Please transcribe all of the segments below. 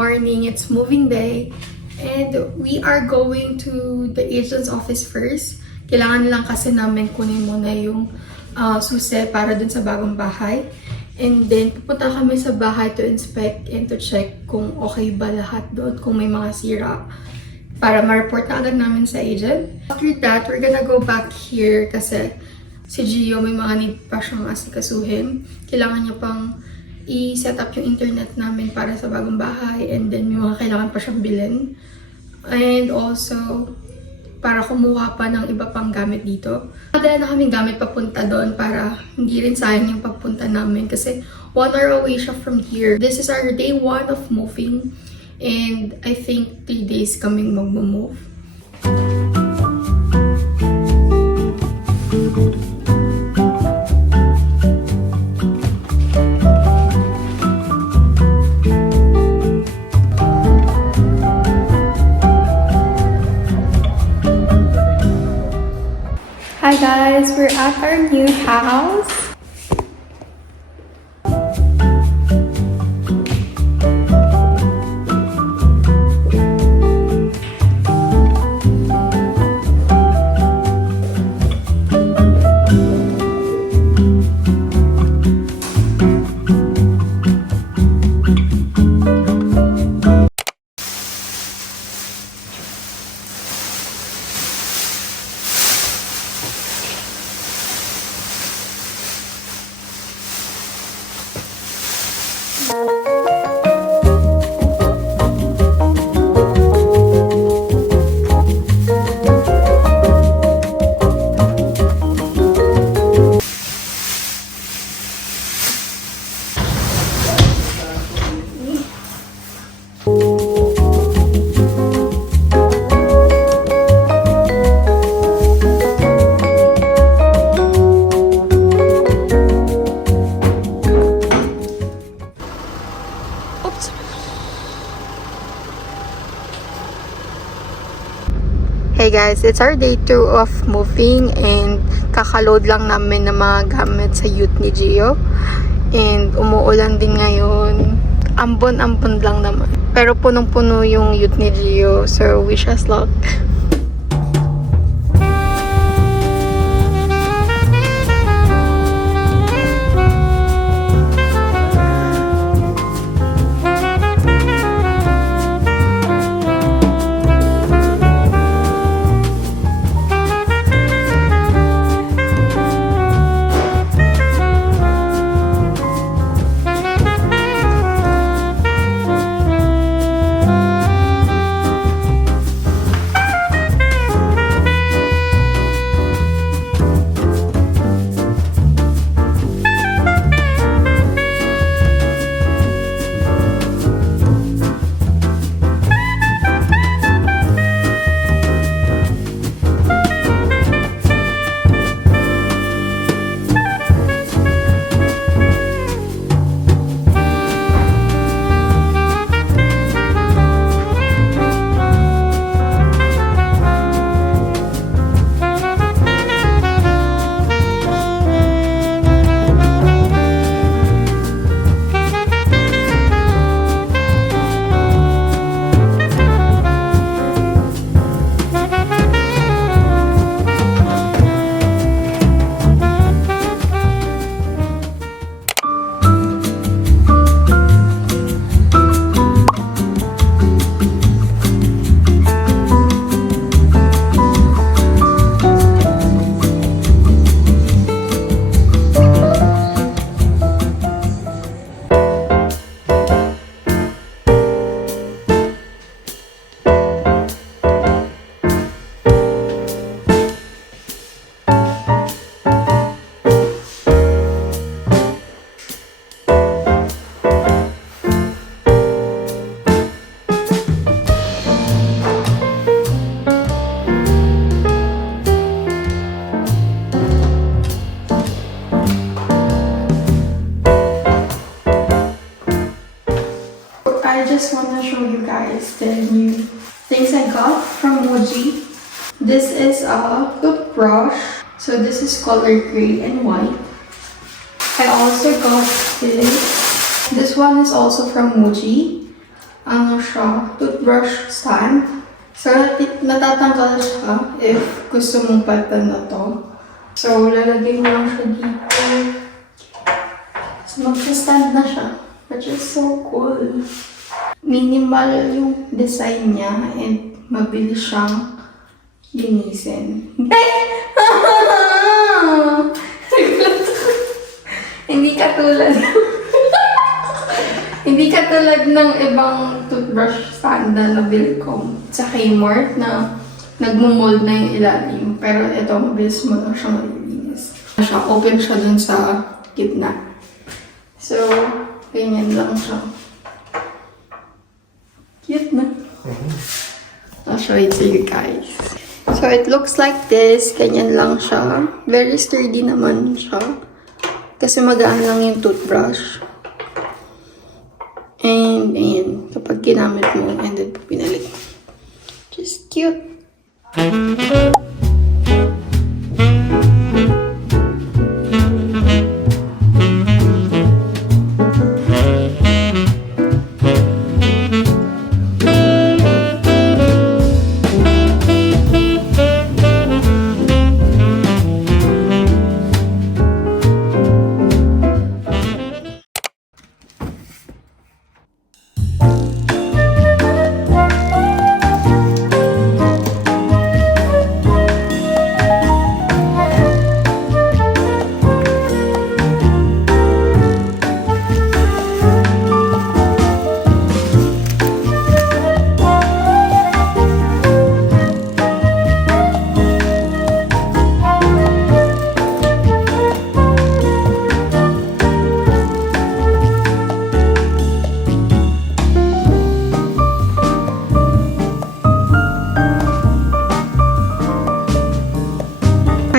morning. It's moving day. And we are going to the agent's office first. Kailangan lang kasi namin kunin muna yung susi para dun sa bagong bahay. And then, pupunta kami sa bahay to inspect and to check kung okay ba lahat doon, kung may mga sira. Para ma-report na agad namin sa agent. After that, we're gonna go back here kasi si Gio may mga need pa siyang asikasuhin. Kailangan niya pang i-set up yung internet namin para sa bagong bahay, and then may mga kailangan pa siyang bilhin. And also, para kumuha pa ng iba pang gamit dito. Madala na kaming gamit papunta doon para hindi rin sayang yung papunta namin kasi 1 hour away siya from here. This is our day 1 of moving, and I think 3 days kaming mag-move. Hi guys, we're at our new house. Hey guys, it's our day 2 of moving and kakaload lang namin ng mga gamit sa ute ni Gio. And umuulan din ngayon. Ambon-ambon lang naman. Pero punong-puno yung ute ni Gio, so wish us luck. I just want to show you guys the new things I got from Muji. This is a toothbrush. So this is colored gray and white. I also got this. This one is also from Muji. ano siya, toothbrush stand. So, natatanggal siya if gusto mong palitan na to. So, lalagay mo lang siya dito. So, mag-stand na siya. Which is so cool. Minimal yung design niya and mabilis siyang linisin. Hindi katulad hindi katulad ng ibang toothbrush stand na nabili ko sa Kmart na nagmumold na yung ilalim. Pero ito, mabilis mo lang siya malilinis. Open siya dun sa gitna. So, ganyan lang siya. Cute na. I'll show it to you guys. So, it looks like this. Ganyan lang siya. Very sturdy naman siya. Kasi magaan lang yung toothbrush. And, ayan. Kapag ginamit mo, and then pinalik. Just cute.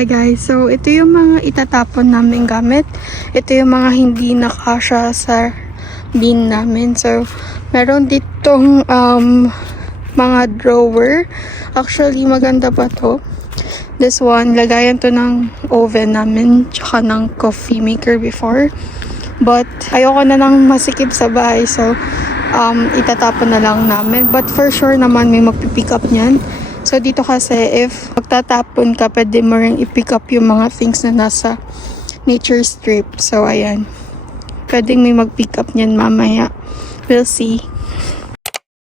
Hi guys, so ito yung mga itatapon namin gamit. Ito yung mga hindi nakasya sa bin namin. So, meron ditong mga drawer. Actually, maganda pa to. This one, lagayan to ng oven namin, tsaka ng coffee maker before. But, ayoko na nang masikip sa bahay. So, itatapon na lang namin. But for sure naman, may magpipick up niyan. So, dito kasi, if magtatapon ka, pwede mo rin i-pick up yung mga things na nasa nature strip. So, ayan. Pwedeng may mag-pick up niyan mamaya. We'll see.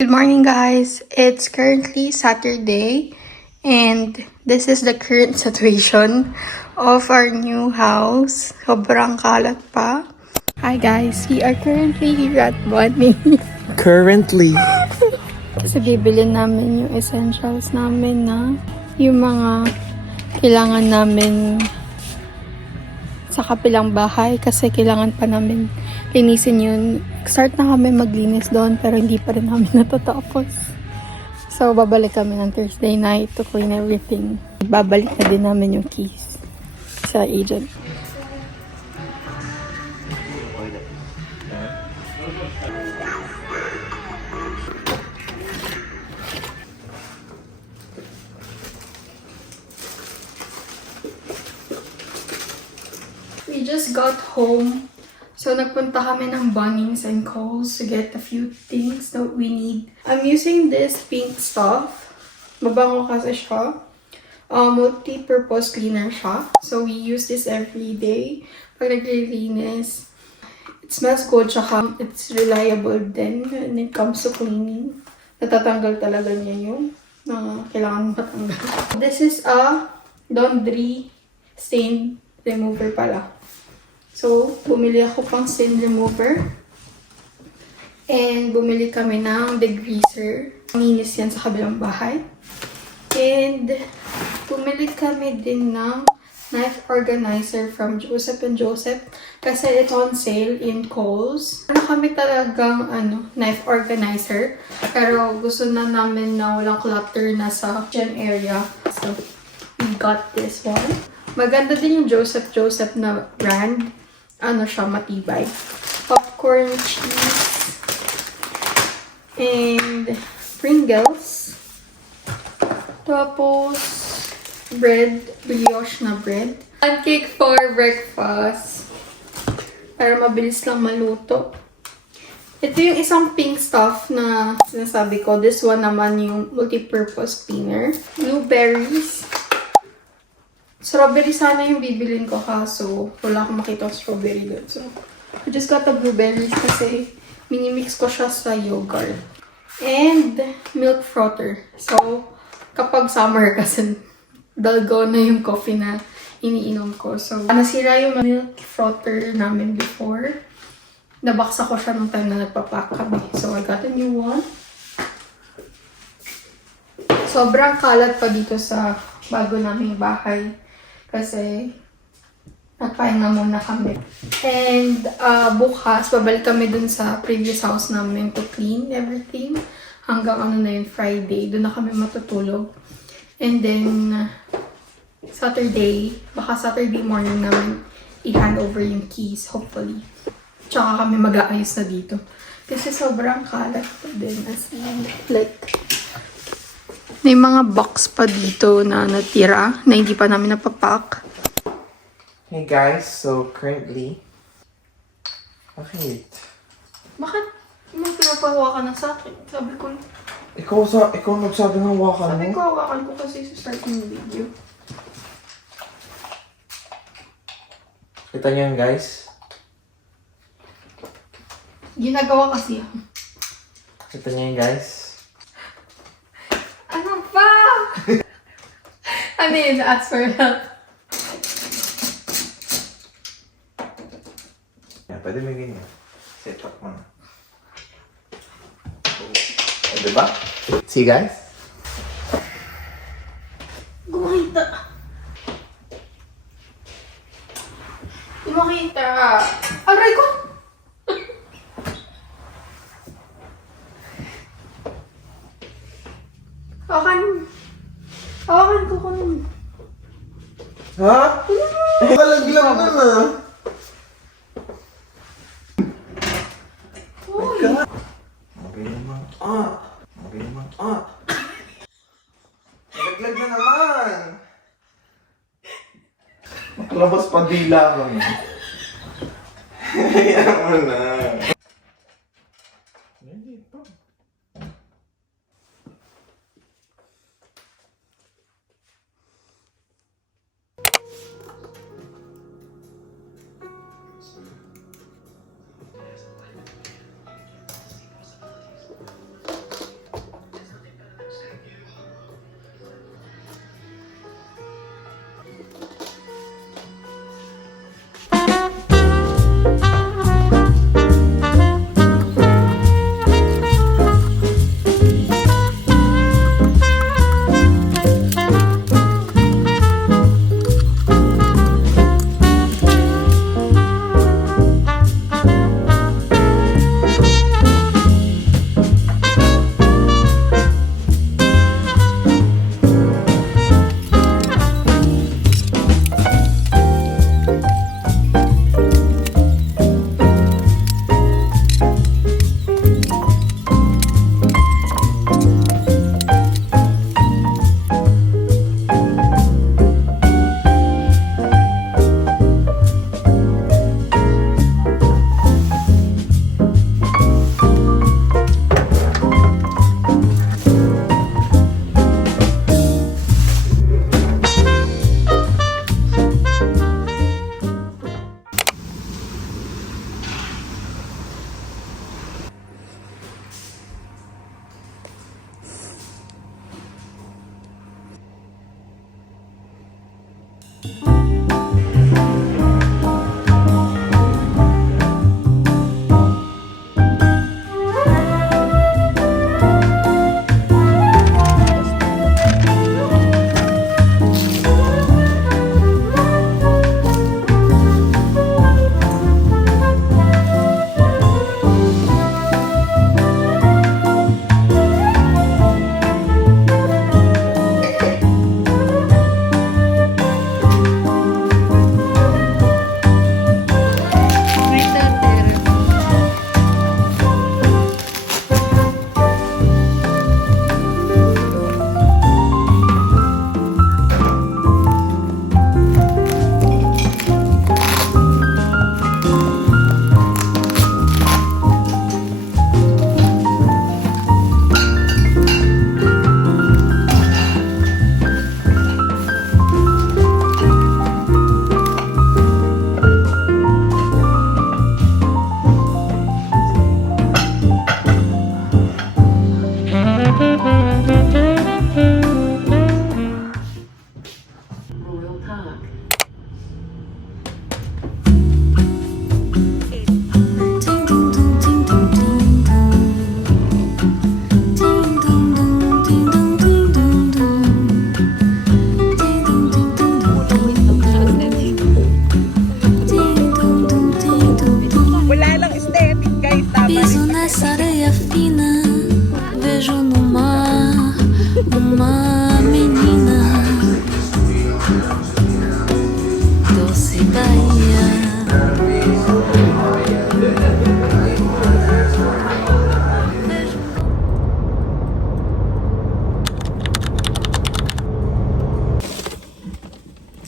Good morning, guys. It's currently Saturday. And this is the current situation of our new house. Sobrang kalat pa. Hi, guys. We are currently here at Bonnie. Currently. Kasi bibili namin yung essentials namin na yung mga kailangan namin sa kapilang bahay kasi kailangan pa namin linisin yun. Start na kami maglinis doon pero hindi pa rin namin natatapos. So, babalik kami ng Thursday night to clean everything. Babalik na din namin yung keys sa agent. We just got home. So, nagpunta kami ng Bunnings and Coles to get a few things that we need. I'm using this pink stuff. Mabango kasi siya. Multi-purpose cleaner siya. So, we use this every day. Pag naglilinis. It smells good, tsaka it's reliable din when it comes to cleaning. Natatanggal talaga niya yung kailangan matanggal. This is a laundry stain remover pala. So, bumili ako pang stain remover. And bumili kami ng degreaser. Manginis yan sa kabilang bahay. And bumili kami din ng knife organizer from Joseph & Joseph. Kasi it's on sale in Kohl's. Kami talagang knife organizer. Pero gusto na namin na walang clutter na sa kitchen area. So, we got this one. Maganda din yung Joseph na brand. Siya, matibay. Popcorn cheese. And Pringles. Tapos, bread. Brioche na bread. Pancake for breakfast. Para mabilis lang maluto. Ito yung isang pink stuff na sinasabi ko. This one naman yung multi-purpose cleaner. Blueberries. Strawberry sana yung bibilin ko kaso wala akong makita strawberry doon. So, I just got the blueberries kasi minimix ko siya sa yogurt. And milk frother. So, kapag summer kasi dalgo na yung coffee na iniinom ko. So, nasira yung milk frother namin before. Nabaksa ko siya nung time na nagpapack kami. So, I got a new one. Sobrang kalat pa dito sa bago naming bahay. Kasi, nagpahinga muna kami. And, bukas, babalik kami dun sa previous house namin to clean everything. Hanggang ano na yun, Friday. Doon na kami matutulog. And then, Saturday, baka Saturday morning namin i-hand over yung keys, hopefully. Tsaka kami mag-aayos na dito. Kasi sobrang kalat pa din. As in, like, may mga box pa dito na natira na hindi pa namin napapack. Hey guys, so currently... Bakit? Bakit mo pinapahawakan na sa akin? Sabi ko, Ikaw nagsabi ng hawakan mo? sabi ko hawakan ko kasi sa start ng video. Kita niyo yan guys? Ginagawa kasi ako. Kita niyo yan guys? Ano pa? Ano yun? Ask for help. Yan, pwede may ganyan. Set up mo na. O, diba? See guys? Gumakita. Gumakita. Aray ko! Hawakan ko nun. Ha? Kalaglag na na. Uy! Mabilis naman. Mabilis naman. Kalaglag na naman. Makalabas pa dila ko niya. Hayaan mo na. Hindi pa.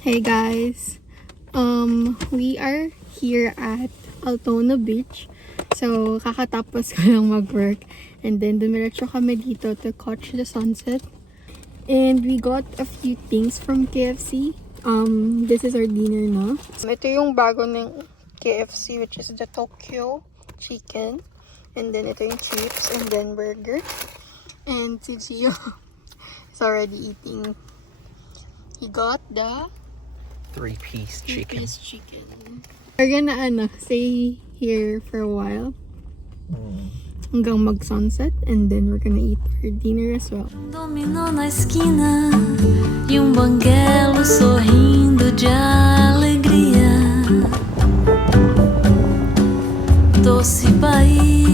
Hey guys, we are here at Altona Beach. So, kakatapos ko lang mag-work. And then, dumiretso kami dito to catch the sunset. And we got a few things from KFC. This is our dinner na. Ito yung bago ng KFC, which is the Tokyo chicken. And then, ito yung chips. And then, burger. And si Gio is already eating. He got the Three-piece chicken. three-piece chicken. We're gonna stay here for a while. Hanggang mag-sunset. And then we're gonna eat our dinner as well. Dominó na esquina e banguelo sorrindo de alegria. Doce Bahia.